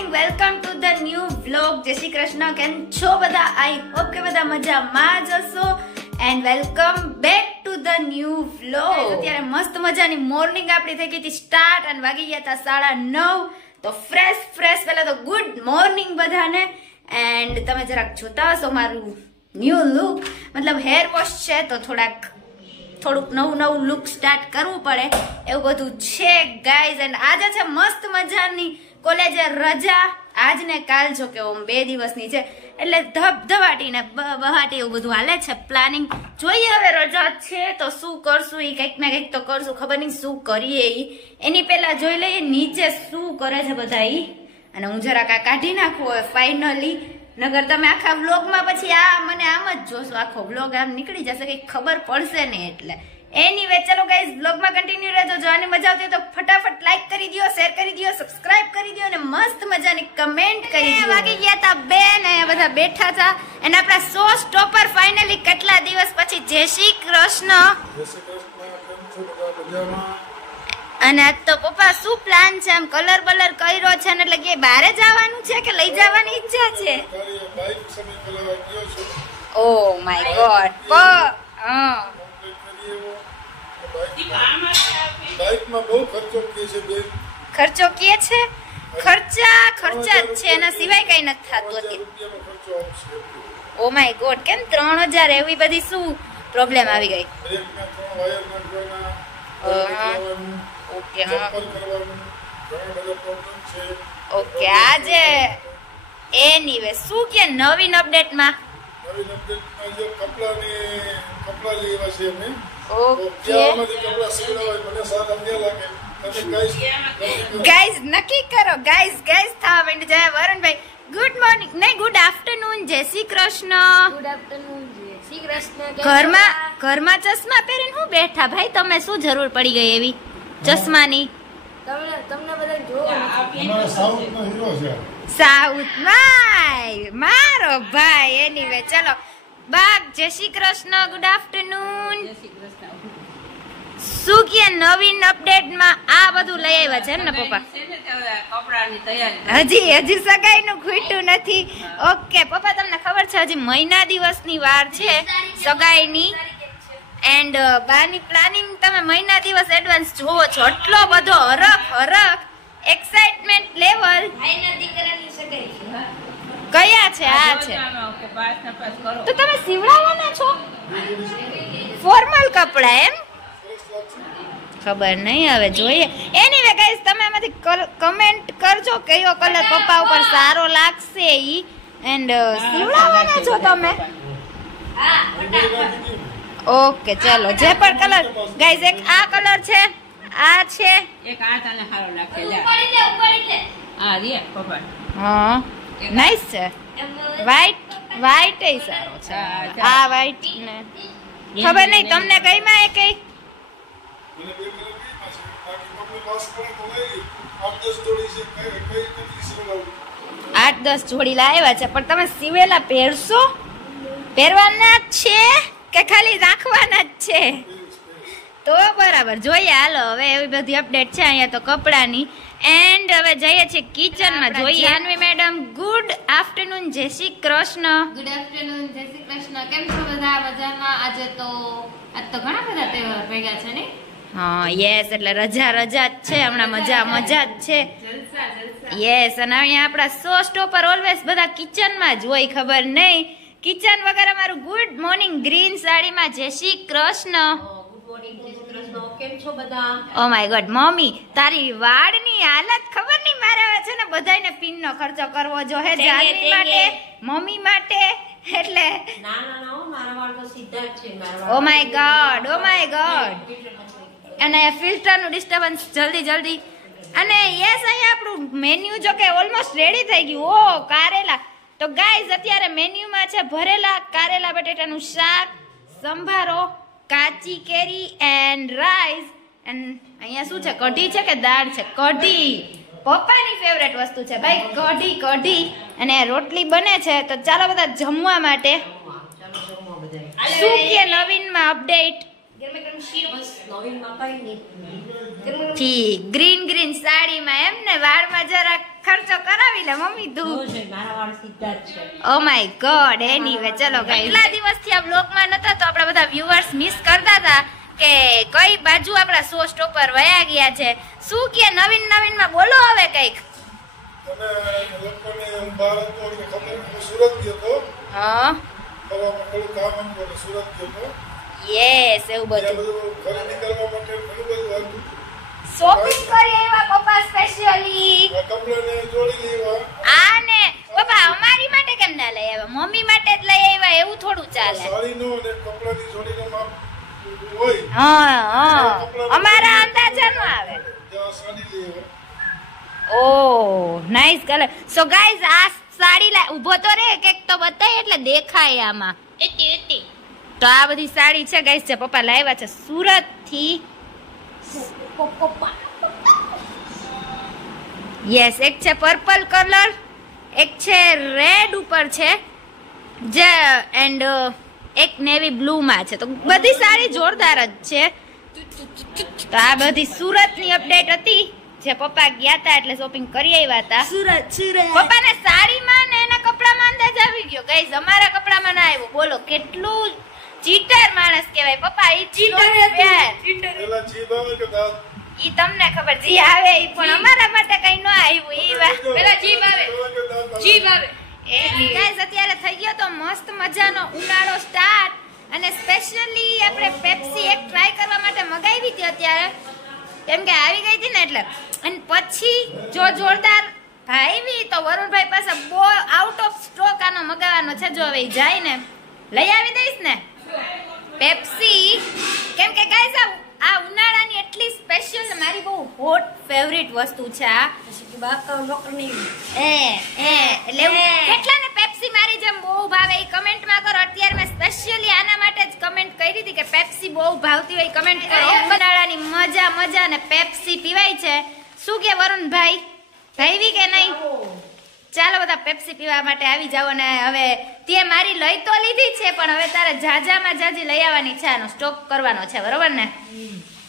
Morning, welcome to the new vlog. જય શ્રી કૃષ્ણ. કેમ છો બધા? આઈ હોપ કે બધા મજામાં જ હશો and welcome back to the new vlog. અત્યારે મસ્ત મજાની મોર્નિંગ આપણી થઈ ગઈ હતી સ્ટાર્ટ અને વાગી ગયા હતા 9:30. તો ફ્રેશ પહેલા તો ગુડ મોર્નિંગ બધાને. એન્ડ તમે જરાક જોતા હશો મારું ન્યુ લુક, મતલબ હેર વોશ છે તો થોડુંક નવું લુક સ્ટાર્ટ કરવું પડે એવું બધું છે ગાઈઝ. એન્ડ આજે છે મસ્ત મજાની કોલેજે રજા, આજ ને કાલ. જો કે 2 દિવસની છે એટલે ધબધબાટી ને બહાટી એવું બધું હાલે છે. પ્લાનિંગ જોઈએ હવે, રજા છે તો શું કરશું, એ કંઈક ના કંઈક તો કરશું. ખબર નહીં શું કરીએ એની પહેલા જોઈ લઈએ નીચે શું કરે છે બધા ઈ. અને હું જરાક આ કાઢી નાખું હવે ફાઇનલી, નગર તમે આખા વ્લોગમાં પછી મને આમ જ જોશો, આખો વ્લોગ આમ નીકળી જશે, કઈ ખબર પડશે ને. એટલે એનીવે ચલો ગાઈઝ, વ્લોગમાં કન્ટિન્યુ રહેજો. જો આને મજા આવતી હોય તો ફટાફટ લાઈક કરી દો, શેર કરી દો, સબસ્ક્રાઇબ કરી દો અને મસ્ત મજાની કમેન્ટ કરી દો. વાગી ગયા હતા 2 ને બધા બેઠા હતા અને આપણા શો સ્ટોપર ફાઇનલી કેટલા દિવસ પછી. જય શ્રી કૃષ્ણ. અને આજ તો પપ્પા શું પ્લાન છે? આમ કલર બલર કર્યો છે ને એટલે કે બહાર જવાનું છે કે લઈ જવાની ઈચ્છા છે? Oh my God. ખર્ચો કે છે? ખર્ચા જ છે, એના સિવાય કઈ નથી થતું અત્યારે. ઓ માય ગોડ, કેમ 3000 એવી બધી શું પ્રોબ્લેમ આવી ગઈ? ઓકે આજે એનીવે શું કે નવીન અપડેટમાં ગાઈઝ નક્કી કરો. ગાઈઝ થવા માંડ્યું છે. વરુણભાઈ ગુડ મોર્નિંગ નહીં ગુડ આફ્ટરનૂન. જય શ્રી કૃષ્ણ. Good afternoon. જય શ્રી કૃષ્ણ. ઘરમાં ચશ્મા પહેરીને હું બેઠા ભાઈ? તમે શું જરૂર પડી ગઈ એવી ચશ્માની? તમને બધા જોવો સાઉથમાં મારો ભાઈ. એનીવે ચલો બાગ. જય શ્રી કૃષ્ણ. Good afternoon. શું કે નવીન અપડેટમાં આ બધું લઈ આવ્યા છે એમ ને પપ્પા? હજી સગાઈ નું ખૂટ્યું નથી. ઓકે પપ્પા, તમને ખબર છે હજી મહિના દિવસની વાર છે સગાઈની. એન્ડ બાની પ્લાનિંગ તમે મહિના દિવસ એડવાન્સ જોવો છો. એટલો બધો હરખ એક્સાઇટમેન્ટ લેવલ. કયા છે? આ છે તો તમે સીવડાવવાના છો ફોર્મલ કપડા એમ? ખબર નહીં, હવે જોઈએ. એનીવે ગાઈઝ, તમે આમાંથી કમેન્ટ કરજો કયો કલર પપ્પા ઉપર સારો લાગશે ઈ. એન્ડ સીવડાવવાના છો તમે? ઓકે ચલો, જે પણ કલર ગાઈઝ. એક આ કલર છે, આ છે, એક આ તને સારો લાગશે. આ રે પપ્પા. હા નાઈસ છે. વ્હાઈટ એ સારો છે. આ વ્હાઈટ ને ખબર નહીં તમને કઈમાં એ કઈ? 8-10 જોડી લાવ્યા છે, પણ તમે સીવેલા પહેરશો? પહેરવાના જ છે કે ખાલી રાખવાના જ છે? તો બરાબર, જોઈએ. હાલો હવે એવી બધી અપડેટ છે અહીંયા તો કપડાની. એન્ડ હવે જઈએ છીએ કિચનમાં. જોઈએ જાનવી મેડમ ગુડ આફ્ટરનૂન. જય શ્રી કૃષ્ણ. Good afternoon. જય શ્રી કૃષ્ણ. કેમ છો બધા? મજામાં? આજ તો ઘણા બધા તહેવાર ભેગા છે ને? હા યસ, એટલે રજા જ છે હમણાં. મજા જ છે. યસ. અને અહીંયા આપણા શો સ્ટોપર ઓલવેઝ બધા કિચનમાં જ હોય. ખબર નહીં કિચન વગર અમારું ગુડ મોર્નિંગ ગ્રીન સાડીમાં. જય શ્રી કૃષ્ણ. કેમ છો બધા? ઓ માય ગોડ મમ્મી, તારી વાળની હાલત ખબર નહીં. મારે હવે છે ને બધાયને પિનનો ખર્ચો કરવો જો હે, જાનવી માટે, મમ્મી માટે. એટલે મારા વાળ તો સીધા જ છે. Oh my God. અને ફિલ્ટરનું ડિસ્ટર્બન્સ જલ્દી. અને યસ, અહીંયા આપણું મેન્યુ જો કે ઓલમોસ્ટ રેડી થઈ ગયું. ઓ કારેલા. તો ગાઈઝ અત્યારે મેન્યુમાં છે ભરેલા કારેલા બટેટાનું શાક, સંભારો, કાચી કેરી એન્ડ રાઈસ. એન્ડ અહીંયા શું છે? કઢી છે કે દાળ છે? કઢી. પપ્પાની ફેવરેટ વસ્તુ છે ભાઈ, કઢી. અને રોટલી બને છે. તો ચાલો બધા જમવા માટે. શું કે નવીનમાં અપડેટ? ગ્રીન સાડીમાં એમ ને વાળમાં જરા ખર્ચો કરાવી કરાવી લે મમ્મી તું. Oh my God. એનીવે ચલો ગાઈસ, કેટલા દિવસથી આ બ્લોગમાં નતા તો આપણા બધા વ્યુઅર્સ મિસ કરતા હતા કે કઈ બાજુ આપણા શો સ્ટોપર વયા ગયા છે. શું કે નવીન માં બોલો હવે કઈક. અને લોકોને બહાર હતો એટલે ખબર હું સુરત ગયો હતો. હા ફરવામાં થોડું કામ હતું એટલે સુરત ગયો હતો. યસ એવું ત્યાં બધું બધું ખરીદી કરવા માટે ઘણું બધું હતું. શોપિંગ કરી આવ્યા પપ્પા સ્પેશિયલી. આ કપડાને જોડી લેવા. આ ને પપ્પા અમારી માટે કેમ ના લઈ આવ્યા, મમ્મી માટે જ લઈ આવ્યા એવું થોડું ચાલે. સાડીનો અને કપડાની જોડીનો માપ હોય હા અમારા અંદાજાનું આવે. ત્યાં સાડી લેવા. Oh nice colour. So guys આ સાડી ઊભો તો રે કેક તો બતાય એટલે દેખાય આમાં. તો આ બધી સાડી છે ગાઈઝ જે પપ્પા લાવ્યા છે સુરત થી. યસ એક છે પર્પલ કલર, એક છે રેડ ઉપર છે જે એન્ડ એક નેવી બ્લુ માં છે. તો બધી સાડી જોરદાર જ છે. તો આ બધી સુરત ની અપડેટ હતી જે પપ્પા ગયા હતા એટલે શોપિંગ કરી આવ્યા હતા સુરત. પપ્પાને સાડીમાં ને એના કપડામાં અંદાજ આવી ગયો ગાઈઝ, અમારા કપડામાં ના આવ્યો. બોલો કેટલું ચીટર માણસ કહેવાય પપ્પા. ઈ ચીટર પેલા જીભ આવે કે દાંત? ઈ તમને ખબર જી આવે ઈ પણ અમારા માટે કઈ ન આવ્યું. ઈ વાત પેલા જીભ આવે. જીભ આવે. ગાઈઝ અત્યારે થઈ ગયો તો મસ્ત મજાનો ઉનાળો સ્ટાર્ટ અને સ્પેશિયલી આપણે પેપ્સી એક ટ્રાય કરવા માટે મગાવી હતી અત્યારે કેમ કે આવી ગઈ હતી ને એટલે. અને પછી જો જોરદાર ભાઈ તો વરુણભાઈ પાસે બહુ આઉટ ઓફ સ્ટોક આનો મગાવવાનો છે. જો હવે જાય ને લઈ આવી દઈશ ને પેપ્સી. કેમ કે ગાઈઝ આ ઉનાળાની એટલી સ્પેશિયલ મારી બહુ હોટ ફેવરિટ વસ્તુ છે આ. એટલે કેટલાને પેપ્સી મારી જેમ બહુ ભાવે એ કમેન્ટમાં કરો. અત્યારે મેં સ્પેશિયલી આના માટે જ કમેન્ટ કરી હતી કે પેપ્સી બહુ ભાવતી હોય કમેન્ટ કરો. ઉનાળાની મજા ને પેપ્સી પીવાય છે. શું કે વરુણભાઈ ભાઈવી કે નહીં? ચાલો બધા પેપ્સી પીવા માટે આવી જાઓ. ને હવે તે મારી લઈ તો લીધી છે પણ હવે તારે જાજામાં જાજી લઈ આવવાની છે. આનો સ્ટોક કરવાનો છે બરોબર ને?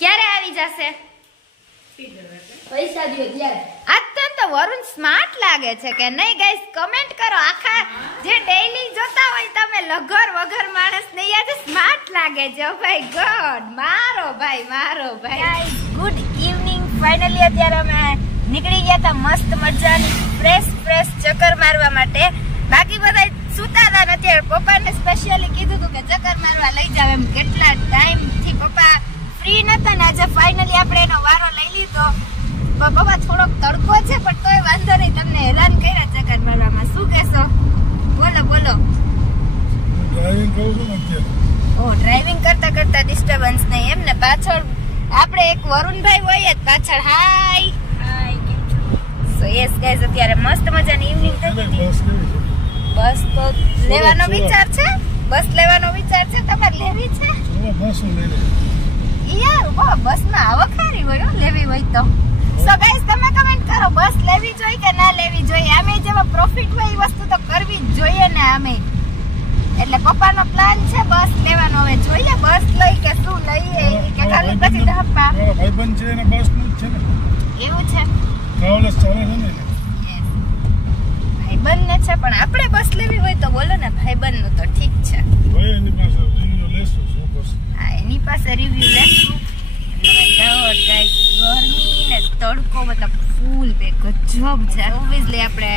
ક્યારે આવી જશે? પૈસા દો ત્યારે. આજ તો વરુણ સ્માર્ટ લાગે છે કે નહીં ગાઈસ? કમેન્ટ કરો. આખા જે ડેઈલી જોતા હોય તમે લગર વગર માણસ નહીં આજે સ્માર્ટ લાગે છે. ઓ ભાઈ ગોડ મારો ભાઈ ગાઈસ ગુડ ઇવનિંગ. ફાઇનલી અત્યારે અમે નીકળી ગયા હતા મસ્ત મજાની ફ્રેશ ચક્કર મારવા માટે. બાકી બધા સુતા હતા ને અત્યારે પપ્પાને સ્પેશિયલી કીધું હતું કે ચક્કર મારવા લઈ જાવ એમ. કેટલા ટાઈમ થી પપ્પા ફ્રી નતા ને આજે ફાઇનલી આપણે એનો વારો લઈ લીધો. પપ્પા થોડોક તડકો છે પણ તોય વાંધો નહીં. તમને હેરાન કર્યા ચક્કર મારવામાં. શું કહેશો? બોલો. ડ્રાઇવિંગ કરું છું અત્યારે. ઓ ડ્રાઇવિંગ કરતા ડિસ્ટર્બન્સ નહીં એમ ને? પાછળ આપણે એક વરુણભાઈ હોય જ પાછળ. હાય સો યસ ગાઈઝ અત્યારે મસ્ત મજાની ઇવનિંગ થઈ ગઈ. બસ તો લેવાનો વિચાર છે? બસ લેવાનો વિચાર છે તમારે? લેવી છે બસ લઈ લે યાર. બસમાં આવક સારી હોય લેવી હોય તો. સો ગાઈઝ તમે કમેન્ટ કરો બસ લેવી જોઈએ કે ના લેવી જોઈએ. આમે જેમાં પ્રોફિટ હોય એ વસ્તુ તો કરવી જ જોઈએ ને આમે. એટલે પપ્પાનો પ્લાન છે બસ લેવાનો. હવે જોઈએ બસ લઈ કે શું લઈએ કે ખાલી પછી ધપ્પા. ભાઈબંધ છે એને બસ નું જ છે ને. એવું છે ટ્રાવેલર્સ ચાલે છે ને. ભાઈબંધ ને છે પણ આપણે બસ લેવી હોય તો બોલો ને. ભાઈબંધ નું તો ઠીક છે. ભાઈ એની પાસે રિવ્યુ લેશું શું બસ. હા એની પાસે રિવ્યુ લેશું. ગરમી ને તડકો મતલબ ફૂલ બે ગજબ છે. ઓબ્વિયસલી આપણે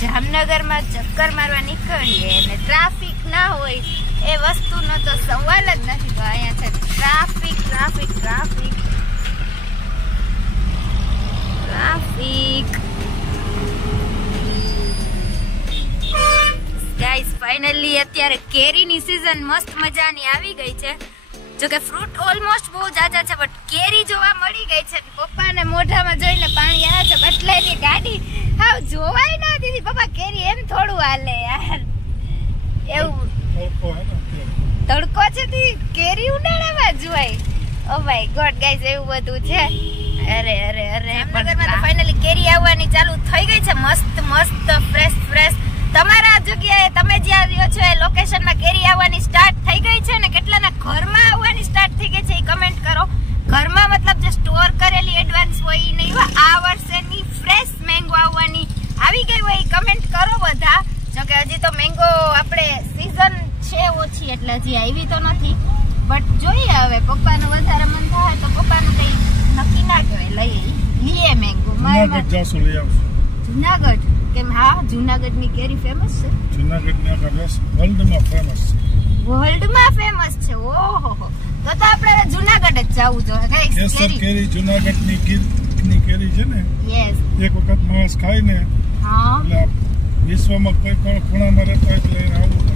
જામનગરમાં ચક્કર મારવા નીકળીએ ને ટ્રાફિક ના હોય એ વસ્તુનો તો સવાલ જ નથી. તો અહીંયા છે ટ્રાફિક. ગાઈસ ફાઇનલી અત્યારે કેરીની સીઝન મસ્ત મજાની આવી ગઈ છે. જો કે ફ્રૂટ ઓલમોસ્ટ બહુ જાજા છે બટ કેરી જોવા મળી ગઈ છે. પપ્પાને મોઢામાં જોઈને પાણી આવે છે. બટલાની ગાડી હાવ જોવાય ના દીધી. પપ્પા કેરી એમ થોડું હાલે યાર. એવું તડકો છે તી કેરી ઉનાળામાં જોવાય. ઓ માય ગોડ ગાઈઝ એવું બધું છે. અરે જામનગરમાં તો ફાઇનલી કેરી આવવાની ચાલુ થઈ ગઈ છે. મસ્ત ફ્રેશ. તમારા જગ્યાએ તમે જ્યાં રહ્યો છો એ લોકેશનમાં કેરી આવવાની સ્ટાર્ટ થઈ ગઈ છે ને કેટલાના ઘરમાં આવવાની સ્ટાર્ટ થઈ ગઈ છે એ કમેન્ટ કરો. ઘરમાં મતલબ જે સ્ટોર કરેલી એડવાન્સ હોય એ નહીં હોય. આ વર્ષેની ફ્રેશ મેંગો આવવાની આવી ગઈ હોય છે ઓછી એટલે હજી આવી તો નથી, બટ જોઈએ હવે પપ્પાનું વધારે મન થાય તો પપ્પાનું કઈ નક્કી ના કહેવાય, લઈએ મેંગો. જુનાગઢ જાશું, લઈ આવશું. જુનાગઢ કેમ? હા, જુનાગઢની કેરી ફેમસ છે. જુનાગઢની આખા વર્લ્ડમાં ફેમસ છે. વર્લ્ડમાં ફેમસ છે. ઓહો, તો આપણે જુનાગઢ જ જવું જોઈએ. કેસર કેરી જુનાગઢની ગીરની કેરી છે ને, યસ, એક વખત માણસ ખાય ને હા, એટલે વિશ્વમાં કોઈ પણ ખૂણામાં રહેતો હોય એટલે લઈને આવવું પડે.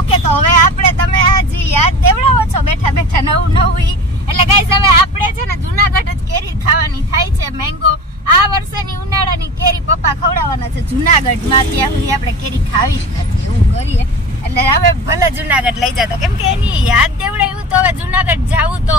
ઓકે, તો હવે આપણે તમે હજી યાદ દેવડાવો છો બેઠા બેઠા નવું નવું. એટલે ગાઈસ હવે આપણે છે ને જુનાગઢ જ કેરી ખાવાની થાય છે. મેંગો આ વર્ષની ઉનાળાની કેરી પપ્પા ખવડાવવાના છે જુનાગઢમાં. ત્યાં સુધી આપણે કેરી ખાવી જ નથી, એવું કરીએ. એટલે હવે ભલે જુનાગઢ લઈ જતો, કેમ કે એની યાદ દેવડાવ્યું તો હવે જુનાગઢ જાવું તો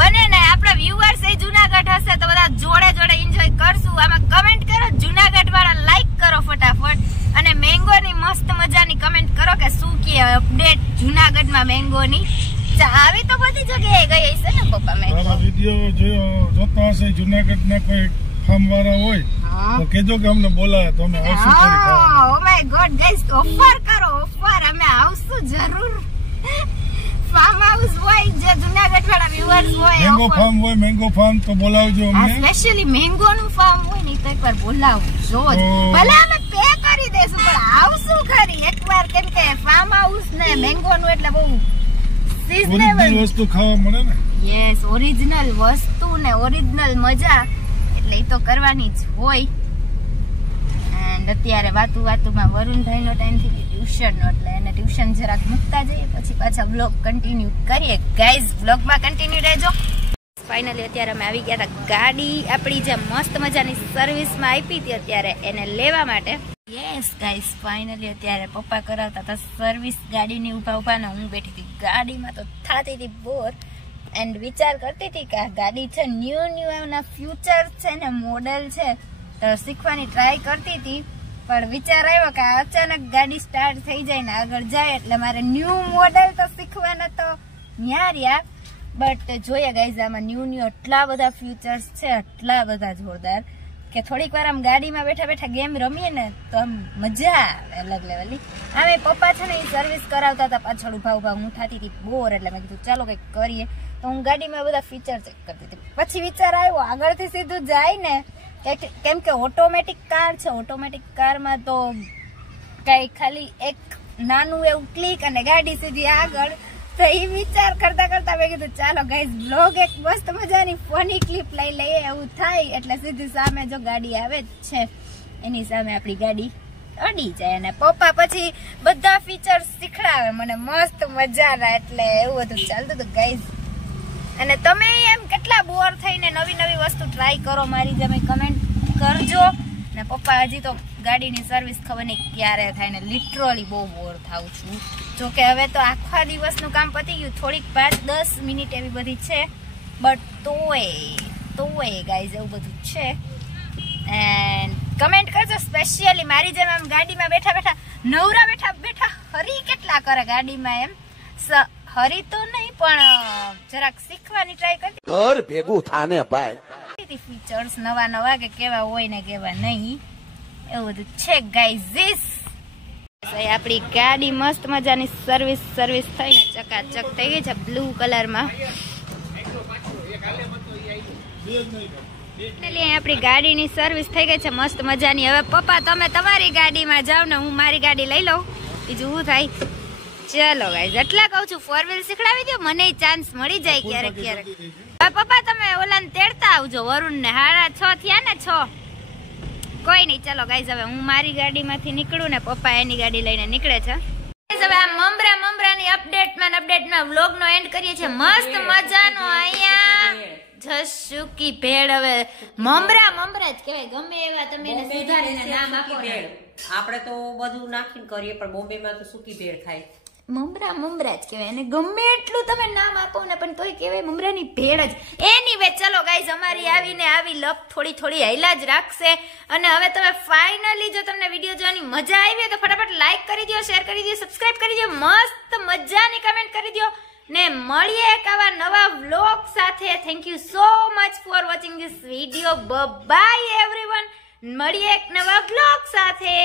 બને ને. આપણા વ્યુઅર્સ એ જુનાગઢ હશે તો બધા જોડે જોડે એન્જોય કરશું. આમાં કમેન્ટ કરો, જુનાગઢ વાળા લાઈક કરો ફટાફટ, અને મેંગોની મસ્ત મજાની કમેન્ટ કરો કે શું કે અપડેટ જુનાગઢમાં મેંગોની. આવી તો બધી જગ્યાએ ગઈ હશે ને પપ્પા મેંગો? તારા વિડિયો જોતા હશે જુનાગઢના કોઈ ફાર્મ વાળા હોય તો કેજો કે અમને બોલાવે તો અમે આવશું. Oh my God guys, offer કરો, ઓફર, અમે આવશું જરૂર. ફાર્મ હાઉસ હોય જે જુનાગઢ વાળા વ્યુઅર્સ હોય, મેંગો ફાર્મ હોય, મેંગો ફાર્મ તો બોલાવજો અમને. સ્પેશિયલી મેંગો નું ફાર્મ હોય ને તો એકવાર બોલાવજો જ. ભલે અમે પે કરી દેશું પણ આવશું ખરી એકવાર, કેમ કે ફાર્મ હાઉસ ને મેંગો નું એટલે બહુ ઓરિજિનલ વસ્તુ ખાવા મળે ને. યસ, ઓરિજિનલ વસ્તુ ને ઓરિજિનલ મજા એટલે એ તો કરવાની જ હોય. એન્ડ અત્યારે વાતુમાં વરુણભાઈ નો ટાઈમ થઈ ગયો ટ્યુશન નો, એટલે એને ટ્યુશન જરાક મૂકતા જઈએ પછી પાછા બ્લોગ કન્ટિન્યુ કરીએ. ગાઈઝ બ્લોગમાં કન્ટિન્યુ રહેજો. ફાઇનલી અત્યારે અમે આવી ગયા હતા ગાડી આપણી જે મસ્ત મજાની સર્વિસમાં આપી હતી અત્યારે એને લેવા માટે. યસ ગાઈઝ, ફાઇનલી અત્યારે પપ્પા કરાવતા હતા સર્વિસ ગાડીની ઉભા ને હું બેઠી હતી ગાડીમાં તો થતી હતી બોર. એન્ડ વિચાર કરતી હતી કે આ ગાડી છે ન્યૂ એના ફ્યુચર છે ને મોડેલ છે તો શીખવાની ટ્રાય કરતી હતી, પણ વિચાર આવ્યો કે અચાનક ગાડી સ્ટાર્ટ થઈ જાય ને આગળ જાય એટલે મારે ન્યૂ મોડેલ તો શીખવાના તો ન્યા રહ્યા. બટ જોઈએ ગાઈઝ, આમાં ન્યૂ એટલા બધા ફ્યુચર્સ છે, એટલા બધા જોરદાર કે થોડીક વાર આમ ગાડીમાં બેઠા બેઠા ગેમ રમીએ ને તો આમ મજા આવે અલગ લેવલની. આમે પપ્પા છે ને એ સર્વિસ કરાવતા હતા પાછળ ઉભા હું થતી હતી બોર, એટલે મેં કીધું ચાલો કંઈક કરીએ. તો હું ગાડીમાં બધા ફીચર ચેક કરતી હતી. પછી વિચાર આવ્યો આગળથી સીધું જાય ને, કેમ કે ઓટોમેટિક કાર છે, ઓટોમેટિક કારમાં તો કઈ ખાલી એક નાનું એવું ક્લિક અને ગાડી સીધી આગળ. તો એ વિચાર કરતા કરતા મેં કીધું ચાલો ગાઈઝ બ્લોગ એક મસ્ત મજાની ફની ક્લિપ લઈ લઈએ, એવું થાય એટલે સીધી સામે જો ગાડી આવે જ છે એની સામે આપણી ગાડી અડી જાય. અને પપ્પા પછી બધા ફીચર શીખડાવે મને મસ્ત મજાના, એટલે એવું બધું ચાલતું હતું ગાઈઝ. અને તમે એમ કેટલા બોર થઈને નવી વસ્તુ ટ્રાય કરો મારી જેમ કમેન્ટ કરજો. ને પપ્પા હજી તો ગાડીની સર્વિસ ખબર નહીં ક્યારે થાય ને, લિટરલી બહુ બોર થાઉં છું. જોકે હવે તો આખા દિવસનું કામ પતી ગયું, થોડીક 5-10 મિનિટ એવી બધી છે, બટ તોય ગાઈઝ એવું બધું છે. એન્ડ કમેન્ટ કરજો સ્પેશિયલી મારી જેમ આમ ગાડીમાં બેઠા બેઠા નવરા બેઠા હરી કેટલા કરે ગાડીમાં. એમ હરી તો નહીં પણ જરાક શીખવાની ટ્રાય કરતી, ઘર ભેગું થાને ભાઈ. ફીચર્સ નવા કે કેવા હોય ને કેવા નહીં, એવું બધું છે ગાઈઝ. આપણી ગાડી મસ્ત મજાની સર્વિસ થઈને ચકાચક થઈ ગઈ છે બ્લુ કલરમાં. આપણી ગાડીની સર્વિસ થઈ ગઈ છે મસ્ત મજાની. હવે પપ્પા તમે તમારી ગાડીમાં જાવ ને હું મારી ગાડી લઈ લઉં, બીજું શું થાય. ચલો ગાઈઝ, એટલા કહું છું 4 વ્હીલ શીખડાવી દો, મને ચાન્સ મળી જાય ક્યારેક. હવે પપ્પા તમે ઓલાને તેડતા આવજો વરુણ ને, 6:30 થયા ને 6. કોઈ નહીં, ચલો ગાઈઝ હવે હું મારી ગાડીમાંથી નીકળું ને પપ્પા એની ગાડી લઈને નીકળે છે. હવે આ મમરાની અપડેટમાં વ્લોગનો એન્ડ કરીએ છીએ. મસ્ત મજાનો અહીંયા જસુકી ભેળ. હવે મમરા જ કહેવાય, ગમે એવા તમે એને સુધારીને નામ આપો. આપણે તો બધું નાખીને કરીએ પણ બોમ્બેમાં તો સૂકી ભેળ ખાય. મમરા જ કહેવાય, અને ગમે એટલું તમે નામ આપો ને પણ તોય કહેવાય મમરાની ભેળ જ. એનીવે ચલો ગાઈઝ, અમારી આવી લપ થોડી હાઈલા જ રાખશે. અને હવે તમે ફાઇનલી જો તમને વિડીયો જોવાની મજા આવી હોય તો ફટાફટ લાઈક કરી દો, શેર કરી દો, સબસ્ક્રાઇબ કરી દો, મસ્ત મજાની કમેન્ટ કરી દો ને મળીએ એક આવા નવા વ્લોગ સાથે. Thank you so much for watching this video. By everyone, મળીએ એક નવા વ્લોગ સાથે.